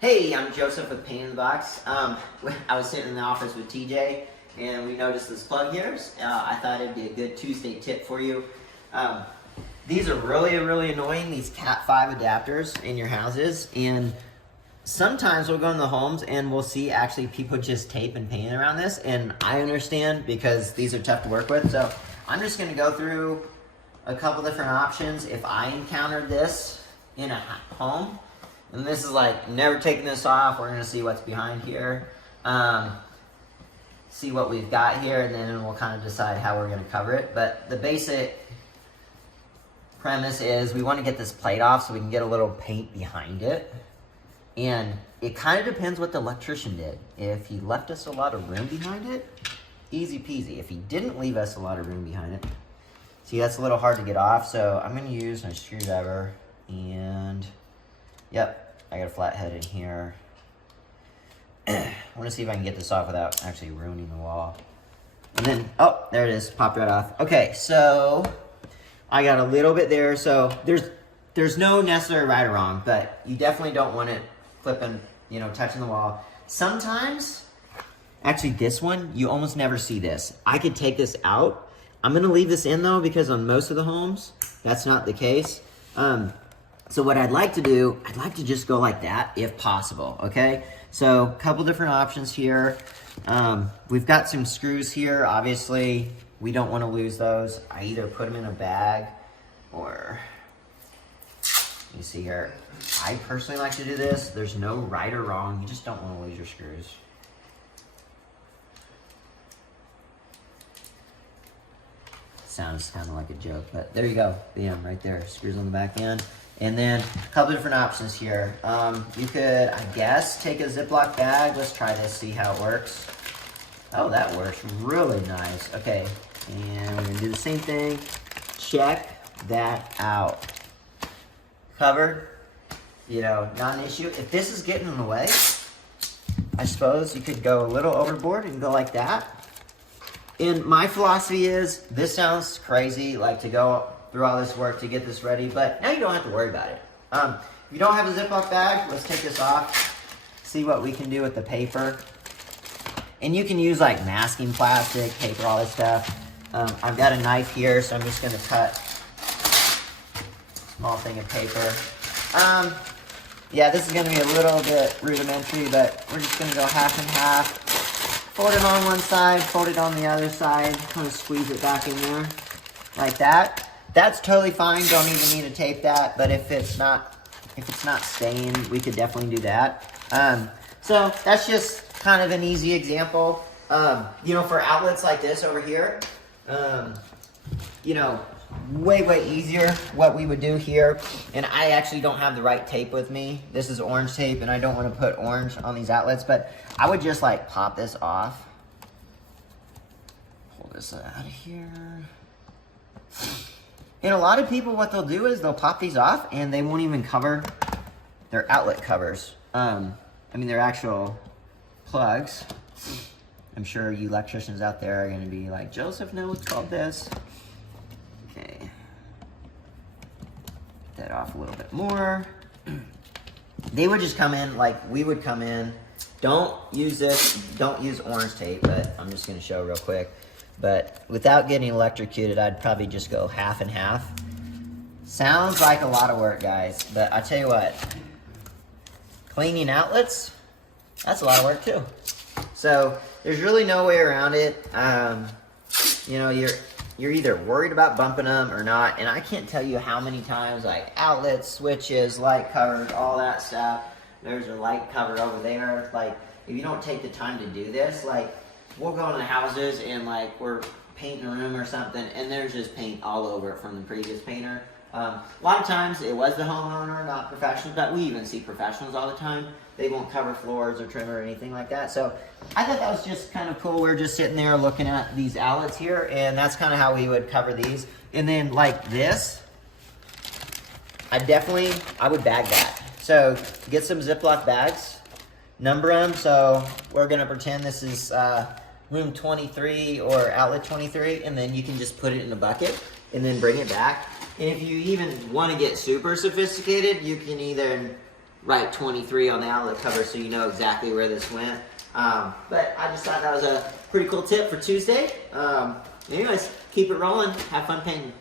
Hey, I'm Joseph with Pain in the Box. I was sitting in the office with TJ, and we noticed this plug here. I thought it'd be a good Tuesday tip for you. These are really annoying, these Cat 5 adapters in your houses, and sometimes we'll go in the homes and we'll see actually people just tape and paint around this, and I understand because these are tough to work with, so I'm just going to go through a couple different options if I encountered this in a home. And this is like, never taking this off. We're going to see what's behind here. See what we've got here, and then we'll kind of decide how we're going to cover it. But the basic premise is we want to get this plate off so we can get a little paint behind it. And it kind of depends what the electrician did. If he left us a lot of room behind it, easy peasy. If he didn't leave us a lot of room behind it, see, that's a little hard to get off. So I'm going to use my screwdriver and... Yep, I got a flathead in here. I want to see if I can get this off without actually ruining the wall. And then, oh, there it is, popped right off. Okay, so I got a little bit there. So there's no necessary right or wrong, but you definitely don't want it flipping, touching the wall. Sometimes, actually this one, you almost never see this. I could take this out. I'm going to leave this in though, because on most of the homes, that's not the case. So what I'd like to do, I'd like to just go like that if possible, okay? So a couple different options here. We've got some screws here. Obviously, we don't want to lose those. I either put them in a bag or, you see here, I personally like to do this. There's no right or wrong. You just don't want to lose your screws. Sounds kind of like a joke, but there you go. Bam, right there, screws on the back end. And then a couple different options here. You could, I guess, take a Ziploc bag. Let's try this, see how it works. Oh, that works really nice. Okay, and we're gonna do the same thing. Check that out. Covered, not an issue. If this is getting in the way, I suppose you could go a little overboard and go like that. And my philosophy is, this sounds crazy, like to go through all this work to get this ready, but now you don't have to worry about it. If you don't have a Ziploc bag, let's take this off, see what we can do with the paper. And you can use like masking plastic, paper, all this stuff. I've got a knife here, so I'm just gonna cut a small thing of paper. Yeah, this is gonna be a little bit rudimentary, but we're just gonna go half and half. Fold it on one side, fold it on the other side, kind of squeeze it back in there, like that. That's totally fine, don't even need to tape that, but if it's not staying, we could definitely do that. So that's just kind of an easy example. For outlets like this over here, way easier what we would do here. And I actually don't have the right tape with me. This is orange tape, and I don't want to put orange on these outlets, but I would just like pop this off. Pull this out of here. And a lot of people, what they'll do is they'll pop these off and they won't even cover their outlet covers. Their actual plugs. I'm sure you electricians out there are going to be like, Joseph, no, it's called this. Okay. Get that off a little bit more. They would just come in like we would come in. Don't use this. Don't use orange tape, but I'm just going to show real quick. But without getting electrocuted, I'd probably just go half and half. Sounds like a lot of work, guys. But I tell you what, cleaning outlets, that's a lot of work too. So there's really no way around it. You're either worried about bumping them or not. And I can't tell you how many times, like outlets, switches, light covers, all that stuff. There's a light cover over there. Like, if you don't take the time to do this, like, we'll go into houses and like we're painting a room or something and there's just paint all over it from the previous painter. A lot of times it was the homeowner, not professionals, but we even see professionals all the time. They won't cover floors or trim or anything like that. So I thought that was just kind of cool. We're just sitting there looking at these outlets here, and that's kind of how we would cover these. And then like this, I would bag that. So get some Ziploc bags, number them. So we're gonna pretend this is room 23 or outlet 23, and then you can just put it in a bucket and then bring it back. And if you even want to get super sophisticated, you can either write 23 on the outlet cover so you know exactly where this went. But I just thought that was a pretty cool tip for Tuesday. Anyways, keep it rolling. Have fun painting.